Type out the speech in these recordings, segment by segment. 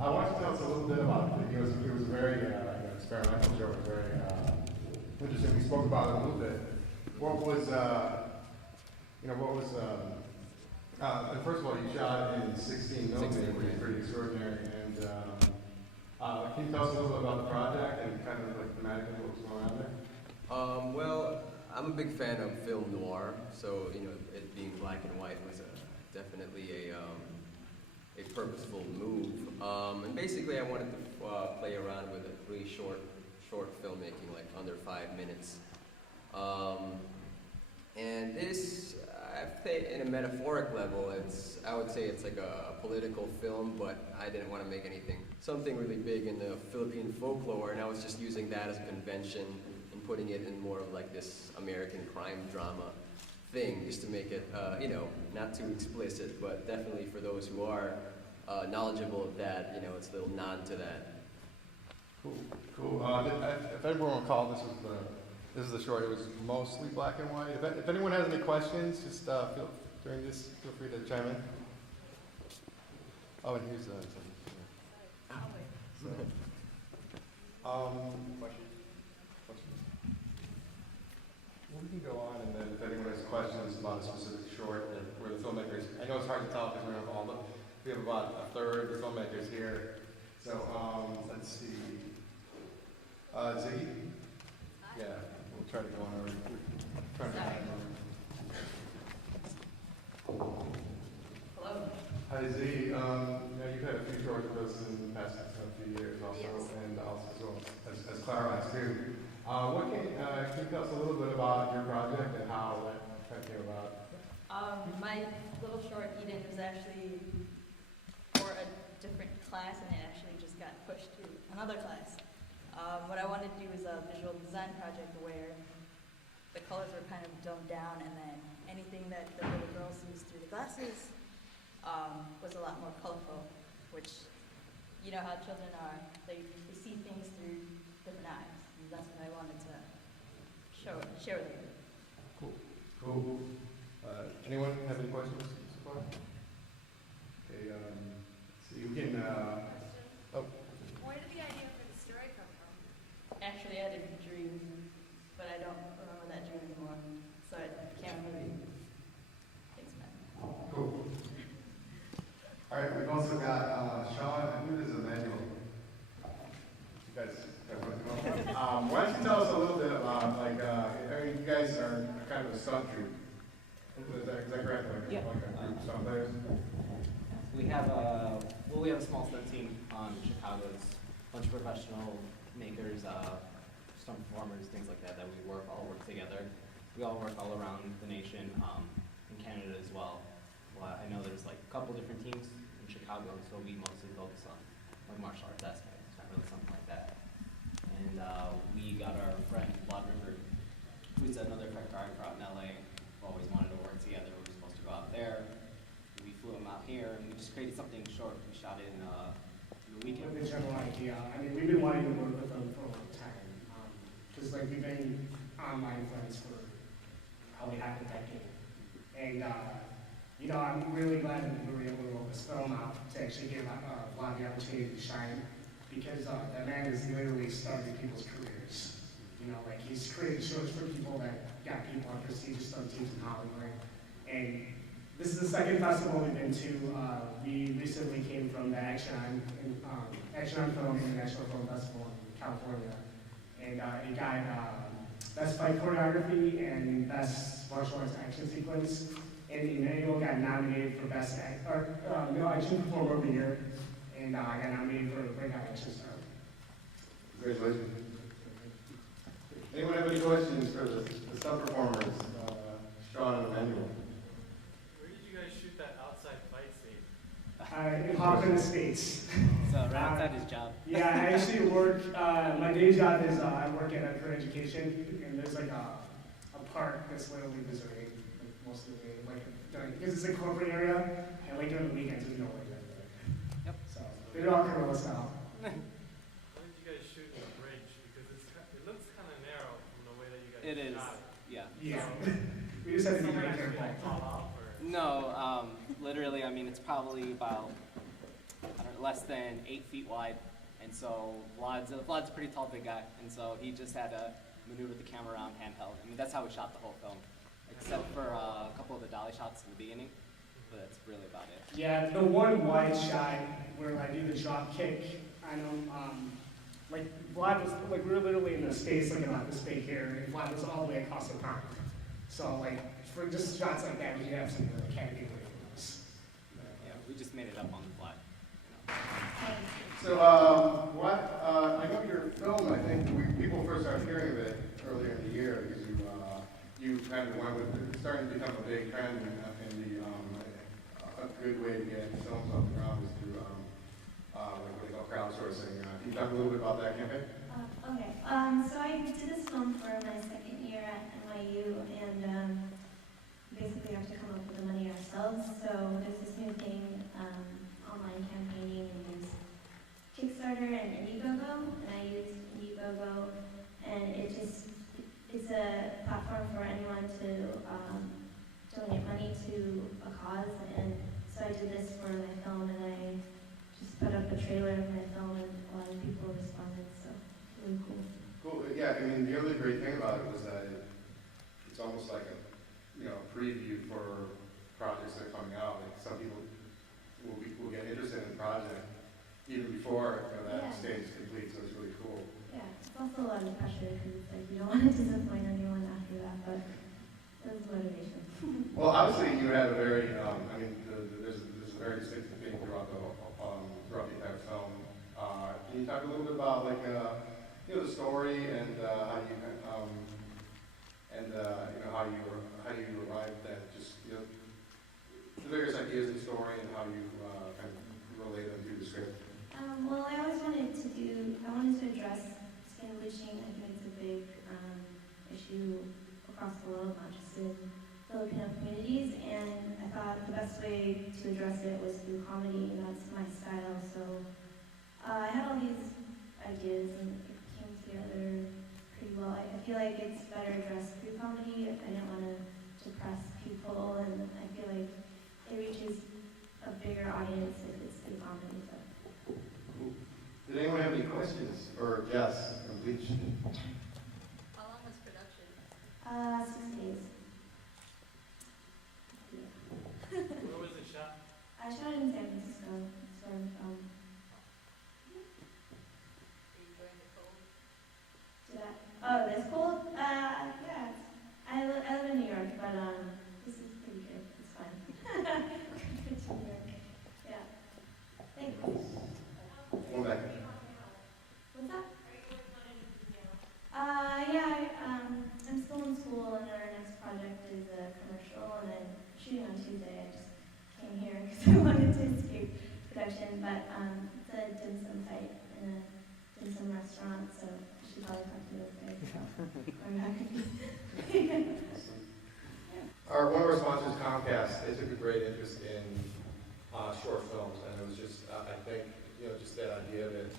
I want you to tell us a little bit about it. It was very experimental show. It was very interesting. We spoke about it a little bit. What was, and first of all, you shot in 16 millimeter, which is pretty extraordinary. And can you tell us a little bit about the project and kind of like thematically what was going on there? Well, I'm a big fan of film noir, so it being black and white was definitely a purposeful move. And basically, I wanted to play around with a really short filmmaking, like under 5 minutes. And this, in a metaphoric level, I would say it's like a political film, but I didn't want to make something really big in the Philippine folklore, and I was just using that as a convention and putting it in more of like this American crime drama thing, just to make it, not too explicit, but definitely for those who are knowledgeable of that, it's a little nod to that. Cool. If everyone recall, this is the short. It was mostly black and white. If anyone has any questions, just feel free to chime in. Oh, and here's questions. Well, we can go on, and then if anyone has questions about a specific short or where the filmmakers, I know it's hard to tell because we don't have all the. We have about a third of the filmmakers here. So let's see. Ziggy? Yeah, we'll try to go on over. Hello. Hi, Ziggy. You've had a few shorts with us in the past few years also, yes. And also as Clara has too. Can you tell us a little bit about your project and how that came about? My little short, Eden, was actually for a different class, and it actually just got pushed to another class. What I wanted to do was a visual design project where the colors were kind of dumbed down, and then anything that the little girl sees through the glasses was a lot more colorful, which, you know how children are. They see things through different eyes, and that's what I wanted to share with you. Cool. Anyone have any questions so far? Okay, so you can, Where did the idea for the story come from? Actually, I had a dream, but I don't remember that dream anymore, so I can't really explain. cool. All right, we've also got Sean, and who is Emmanuel? You guys have one to come up? Why don't you tell us a little bit about, you guys are kind of a stunt troupe. Is that correct? Yeah. Like a group of stunt players? We have a small stunt team in Chicago. It's a bunch of professional makers, stunt performers, things like that we all work together. We all work all around the nation, in Canada as well. I know there's like a couple different teams in Chicago, so we mostly focus on like martial arts aspects. It's not really something like that. And we got our friend Blood River, who's another choreographer out in LA. We've always wanted to work together. We were supposed to go out there. We flew him out here, and we just created something short. We shot it in the weekend. With the general idea, I mean, we've been wanting to work with them for a long time. Because we've been online friends for probably half a decade. And I'm really glad that we were able to roll this film out to actually give Vlad the opportunity to shine. Because that man has literally started people's careers. He's created shows for people that got people on prestigious stunt teams in Hollywood. And this is the second festival we've been to. We recently came from the Action on Film International Film Festival in California. And it got Best Fight Choreography and Best Martial Arts Action Sequence. And Emmanuel got nominated for Best Male Action Performer of the Year. And I got nominated for Breakout Action Star. Congratulations. Anyone have any questions for the stunt performers, Sean and Emmanuel? Where did you guys shoot that outside fight scene? In Hoffman Estates. So right outside his job. Yeah, I actually work, my day job is I work at a career education, and there's like a park that's literally deserted most of the day, because it's a corporate area, and during the weekends there's no one there. Yep. So, they're all guerrilla style. Why did you guys shoot in the bridge? Because it looks kind of narrow from the way that you guys It is. shot it. Yeah. Yeah. We just have to be Somebody very actually careful. fall off, or? No, literally, I mean, it's probably about, I don't less than 8 feet wide, and so Vlad's a pretty tall big guy, and so he just had to maneuver the camera around handheld. I mean, that's how we shot the whole film, except for a couple of the dolly shots in the beginning, but that's really about it. Yeah, the one wide shot where I do the drop kick, I know, like Vlad was, like we were literally in a space like about this big here, and Vlad was all the way across the pond. So like, for just shots like that, we have some really candy waves. Yeah, we just made it up on the fly. So, I know your film, I think, people first started hearing of it earlier in the year because you kind of went with, it's starting to become a big trend in a good way to get films off the ground is through, what they call crowdsourcing. Can you talk a little bit about that campaign? Okay, so I did this film for my second year at NYU, and basically have to come up with the money ourselves. So there's this new thing, online campaigning, and there's Kickstarter and Indiegogo, and I used Indiegogo, and it's a platform for anyone to donate money to a cause, and so I did this for my film, and I just put up a trailer of my film, and a lot of people responded, so really cool. Cool. Yeah, I mean, the other great thing about it was that it's almost like a preview for projects that are coming out. Like some people will get interested in the project even before that stage is complete, so it's really cool. Yeah, it's also a lot of pressure because it's like you don't want to disappoint anyone after that, but that's motivation. Well, obviously you had a very, there's a very distinctive theme throughout the entire film. Can you talk a little bit about the story and how you arrived at just the various ideas in the story and how you kind of relate them through the script? Well, I always wanted to address skin bleaching. I think it's a big issue across the world, not just in Filipino communities, and I thought the best way to address it was through comedy, and that's my style. So I had all these ideas, and it came together pretty well. I feel like it's better addressed through comedy. I didn't want to depress people, and I feel like it reaches a bigger audience if it's through comedy. So. Did anyone have any questions for Jess from Bleach? How long was production? 6 days. Where was it shot? I shot it in San Francisco. So, Are you enjoying the cold? This cold? Yeah. I live in New York, but this is pretty good. It's fun. Good to New York. Yeah. Thanks. One back. What's that? I'm still in school, and our next project is a commercial, and I'm shooting on Tuesday. I just came here because I wanted to escape production, but it's a dim sum site in a dim sum restaurant, so I should probably talk to those guys. I'm not gonna be. One of our sponsors, Comcast, they took a great interest in short films, and it was just, I think, just that idea of it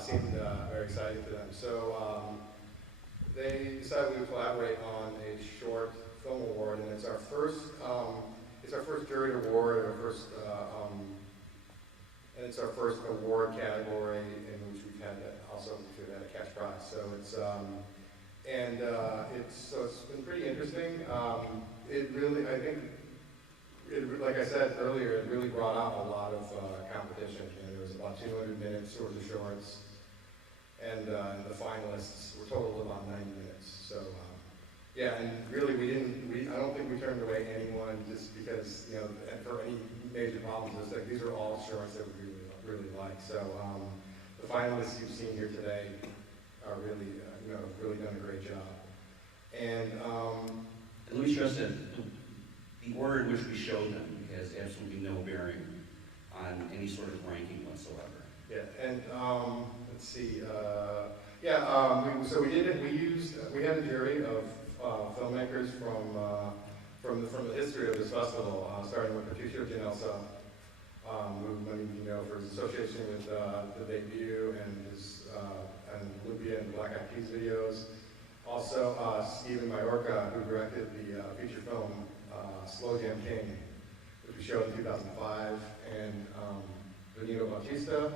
seemed very exciting to them. So they decided we would collaborate on a short film award, and it's our first jury award, and it's our first award category in which we've had a cash prize. So it's been pretty interesting. It really, I think, like I said earlier, it really brought out a lot of competition. There was about 200 minutes worth of shorts, and the finalists were total about 90 minutes. So and really I don't think we turned away anyone just because, and for any major problems. It's like these are all shorts that we really like. So the finalists you've seen here today are really, really done a great job. And let me stress that the order in which we showed them has absolutely no bearing on any sort of ranking whatsoever. Yeah, and let's see. So we had a jury of filmmakers from the history of this festival, starting with Patricio Janelsa, who many of you know for his association with the debut and Libya and Black Eyed Peas videos. Also, Stephen Majorca, who directed the feature film Slow Jam King, which we showed in 2005, and Benito Bautista,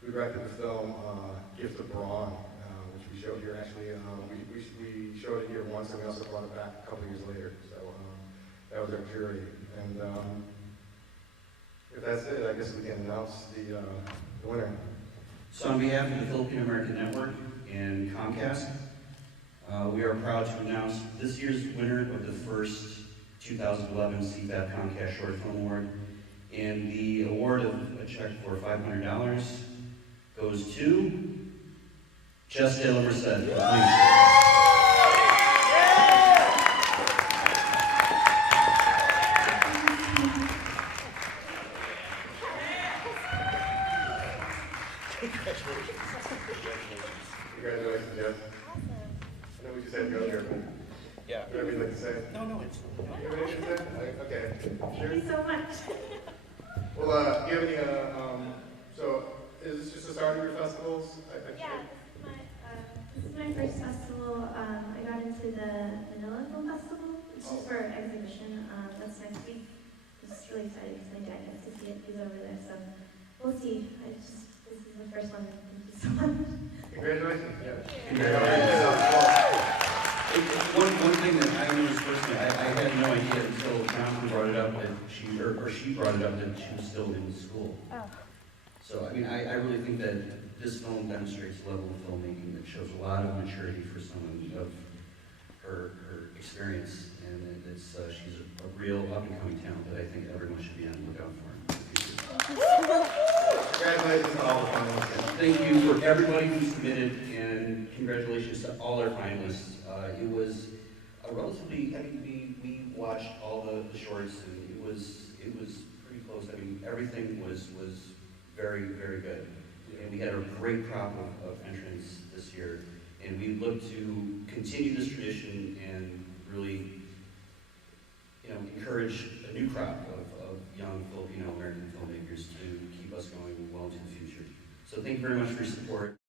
who directed the film Gift of Brawn, which we showed here. Actually, we showed it here once, and we also brought it back a couple years later. So that was our jury. And if that's it, I guess we can announce the winner. So on behalf of the Filipino American Network and Comcast, we are proud to announce this year's winner of the first 2011 CFAFF Comcast Short Film Award. And the award of a check for $500 goes to Jess De La Merced. Congratulations, Jeff. I know we just had to go there, but Yeah. whatever you'd like to say. No, it's. You have anything to say? Okay. Thank you so much. Well, do you have any, so is this just the start of your festivals? Yeah, this is my first festival. I got into the Manila Film Festival. It's just for exhibition. That's next week. It's really exciting because my dad gets to see it. He's over there, so we'll see. This is the first one. Thank you so much. Congratulations. One thing that I noticed personally, I had no idea until Jonathan brought it up that she brought it up that she was still in school. Oh. So, I mean, I really think that this film demonstrates a level of filmmaking that shows a lot of maturity for someone of her experience, and it's she's a real up-and-coming talent that I think everyone should be on the lookout for. Congratulations to all the finalists. Thank you for everybody who submitted, and congratulations to all our finalists. It was a relatively, I mean, we watched all the shorts, and it was pretty close. I mean, everything was very, very good. And we had a great crop of entrants this year, and we look to continue this tradition and really, encourage a new crop of young Filipino American filmmakers to keep us going well into the future. So thank you very much for your support.